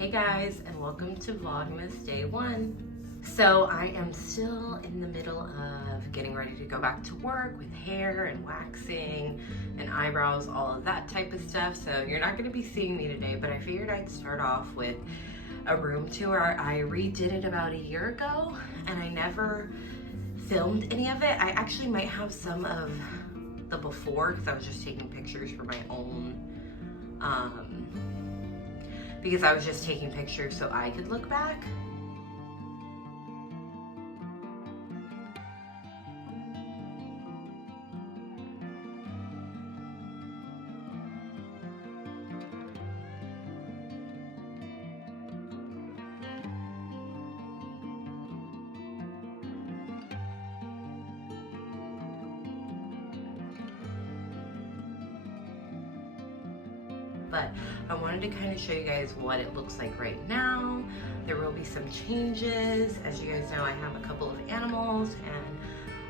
Hey guys, and welcome to Vlogmas Day 1. So I am still in the middle of getting ready to go back to work with hair and waxing and eyebrows, all of that type of stuff. So you're not going to be seeing me today, but I figured I'd start off with a room tour. I redid it about a year ago and I never filmed any of it. I actually might have some of the before because I was just taking pictures for my own because I was just taking pictures so I could look back. But I wanted to kind of show you guys what it looks like right now. There will be some changes. As you guys know, I have a couple of animals and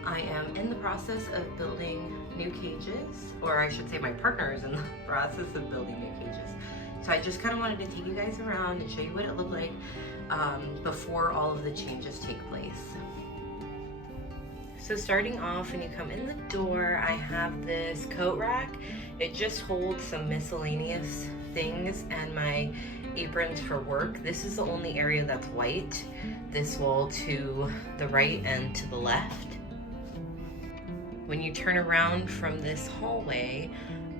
I am in the process of building new cages, or I should say my partner is in the process of building new cages. So I just kind of wanted to take you guys around and show you what it looked like before all of the changes take place. So starting off, when you come in the door, I have this coat rack. It just holds some miscellaneous things and my aprons for work. This is the only area that's white. This wall to the right and to the left. When you turn around from this hallway,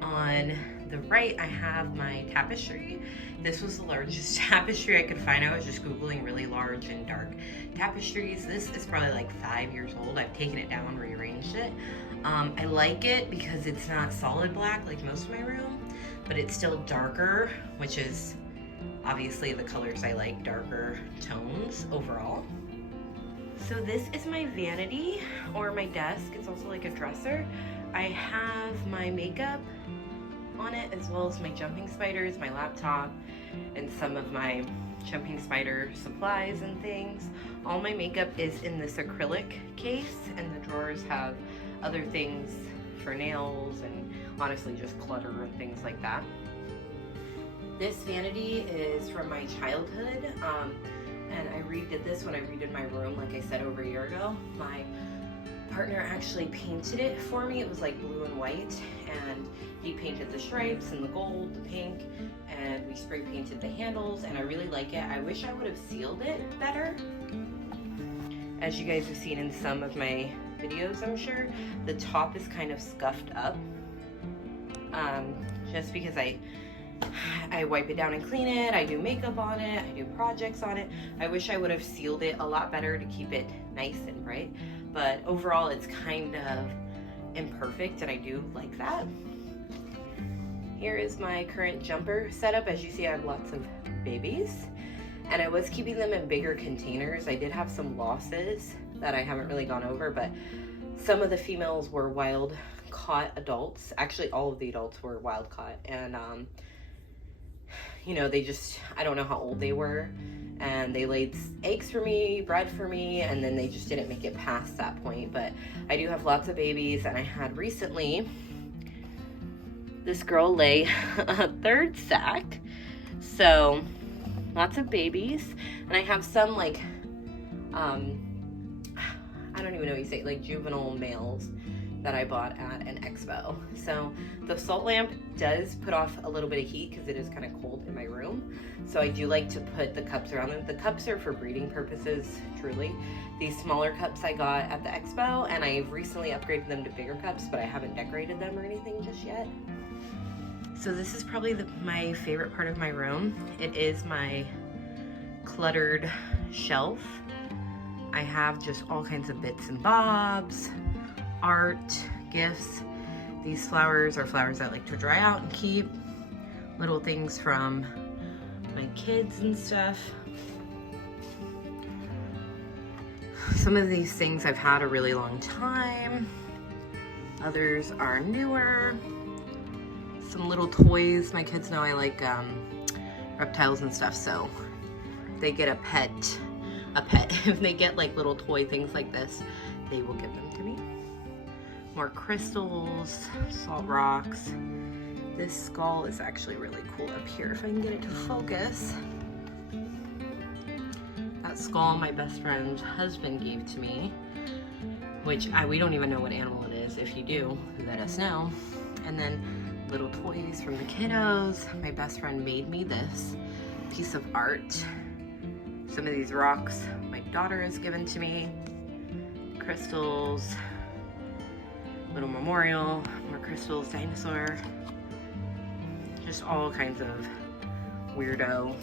on the right, I have my tapestry. This was the largest tapestry I could find. I was just Googling really large and dark tapestries. This is probably like 5 years old. I've taken it down, rearranged it. I like it because it's not solid black like most of my room, but it's still darker, which is obviously the colors I like, darker tones overall. So this is my vanity or my desk. It's also like a dresser. I have my makeup on it, as well as my jumping spiders, my laptop, and some of my jumping spider supplies and things. All my makeup is in this acrylic case, and the drawers have other things for nails and honestly just clutter and things like that. This vanity is from my childhood, and I redid this when I redid my room, like I said, over a year ago. My partner actually painted it for me. It was like blue and white, and he painted the stripes and the gold, the pink, and we spray painted the handles, and I really like it. I wish I would have sealed it better. As you guys have seen in some of my videos, I'm sure, the top is kind of scuffed up, just because I wipe it down and clean it, I do makeup on it, I do projects on it. I wish I would have sealed it a lot better to keep it nice and bright, but overall it's kind of imperfect and I do like that. Here is my current jumper setup. As you see, I have lots of babies and I was keeping them in bigger containers. I did have some losses that I haven't really gone over, but some of the females were wild caught adults. Actually, all of the adults were wild caught, and you know, they just, I don't know how old they were, and they laid eggs for me, bred for me, and then they just didn't make it past that point. But I do have lots of babies, and I had recently this girl lay a third sack, so lots of babies. And I have some like I don't even know what you say, like juvenile males that I bought at an expo. So the salt lamp does put off a little bit of heat because it is kind of cold in my room. So I do like to put the cups around them. The cups are for breeding purposes, truly. These smaller cups I got at the expo, and I've recently upgraded them to bigger cups, but I haven't decorated them or anything just yet. So this is probably my favorite part of my room. It is my cluttered shelf. I have just all kinds of bits and bobs, art, gifts. These flowers are flowers I like to dry out and keep. Little things from my kids and stuff. Some of these things I've had a really long time. Others are newer. Some little toys. My kids know I like reptiles and stuff, so if they get a pet, if they get like little toy things like this, they will give them to me. More crystals, salt rocks. This skull is actually really cool up here, if I can get it to focus. That skull my best friend's husband gave to me, which we don't even know what animal it is. If you do, let us know. And then little toys from the kiddos. My best friend made me this piece of art. Some of these rocks my daughter has given to me. Crystals, little memorial, more crystals, dinosaur. Just all kinds of weirdo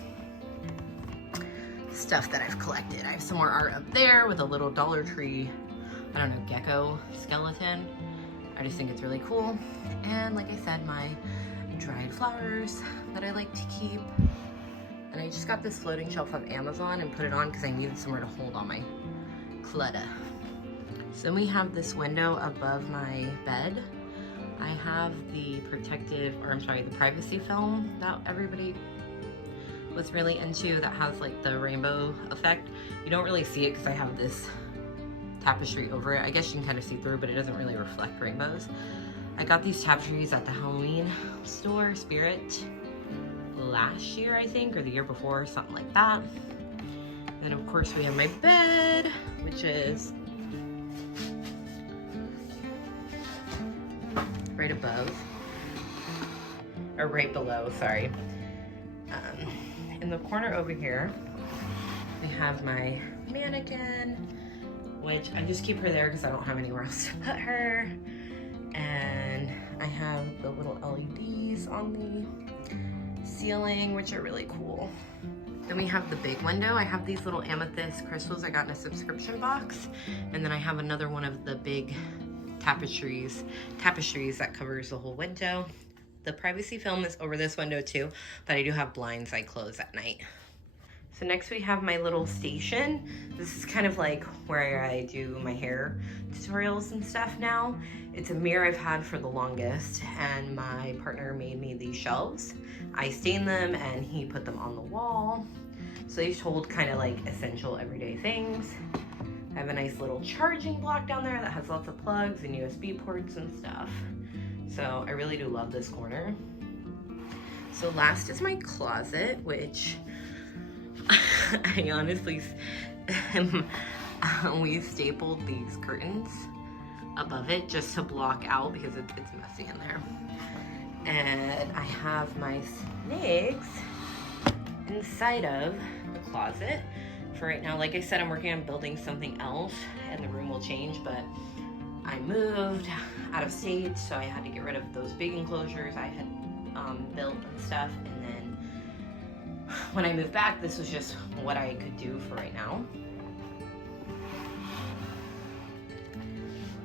stuff that I've collected. I have some more art up there with a little Dollar Tree, I don't know, gecko skeleton. I just think it's really cool. And like I said, my dried flowers that I like to keep. And I just got this floating shelf on Amazon and put it on because I needed somewhere to hold all my clutter. So then we have this window above my bed. I have the the privacy film that everybody was really into that has like the rainbow effect. You don't really see it because I have this tapestry over it. I guess you can kind of see through, but it doesn't really reflect rainbows. I got these tapestries at the Halloween store, Spirit, last year, I think, or the year before, something like that. Then of course we have my bed, which is right above, or right below, sorry. In the corner over here, we have my mannequin, which I just keep her there because I don't have anywhere else to put her. And I have the little LEDs on the ceiling, which are really cool. Then we have the big window. I have these little amethyst crystals I got in a subscription box. And then I have another one of the big tapestries that covers the whole window. The privacy film is over this window too, but I do have blinds I close at night. So next we have my little station. This is kind of like where I do my hair tutorials and stuff now. It's a mirror I've had for the longest, and my partner made me these shelves. I stained them and he put them on the wall. So they just hold kind of like essential everyday things. I have a nice little charging block down there that has lots of plugs and USB ports and stuff. So I really do love this corner. So last is my closet, which I honestly, we stapled these curtains above it just to block out because it's messy in there. And I have my snakes inside of the closet for right now. Like I said, I'm working on building something else and the room will change, but I moved out of state, so I had to get rid of those big enclosures I had built and stuff. And then when I moved back, this was just what I could do for right now.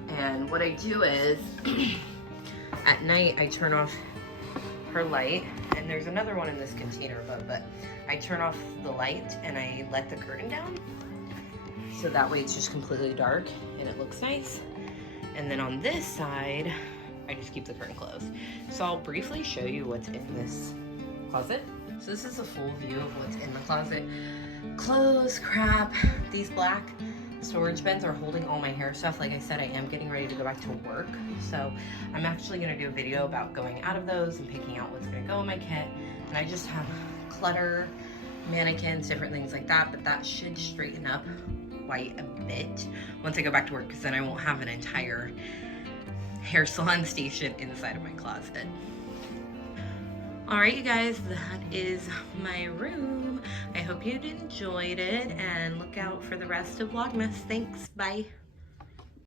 And what I do is, at night, I turn off her light, and there's another one in this container above, but I turn off the light and I let the curtain down. So that way it's just completely dark and it looks nice. And then on this side, I just keep the curtain closed. So I'll briefly show you what's in this closet. So this is a full view of what's in the closet. Clothes, crap. These black storage bins are holding all my hair stuff. Like I said, I am getting ready to go back to work. So I'm actually gonna do a video about going out of those and picking out what's gonna go in my kit. And I just have clutter, mannequins, different things like that, but that should straighten up quite a bit once I go back to work, because then I won't have an entire hair salon station inside of my closet. All right, you guys, that is my room. I hope you enjoyed it, and look out for the rest of Vlogmas. Thanks, bye.